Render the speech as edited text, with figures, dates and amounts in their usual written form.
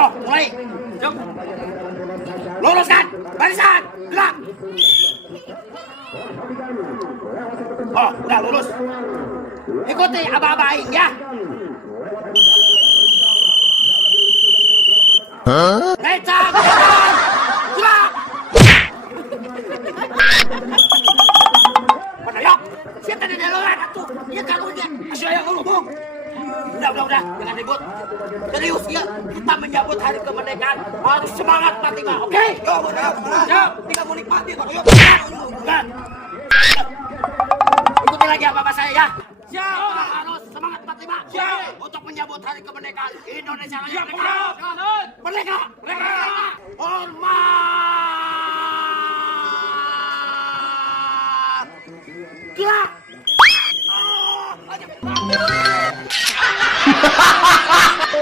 Ayo, mulai. Jom. Luruskan, barisan, gerak. Oh, udah lurus. Ikuti aba-aba Aing ya. Ngecak, gerak. Penayok, siapa di dalam atuh? Iya kalau dia, asyik yang ngomong. Udah, jangan ribut. Serius ya, kita menyambut hari kemerdekaan harus semangat Fatimah, oke? Yo, siap, tinggal mau nikmati kok. Yuk, bukan. Ikuti lagi apa saya ya. Siap, harus semangat Fatimah. Siap, untuk menyambut hari kemerdekaan Indonesia Raya. Merdeka, merdeka, hormat. Gerak.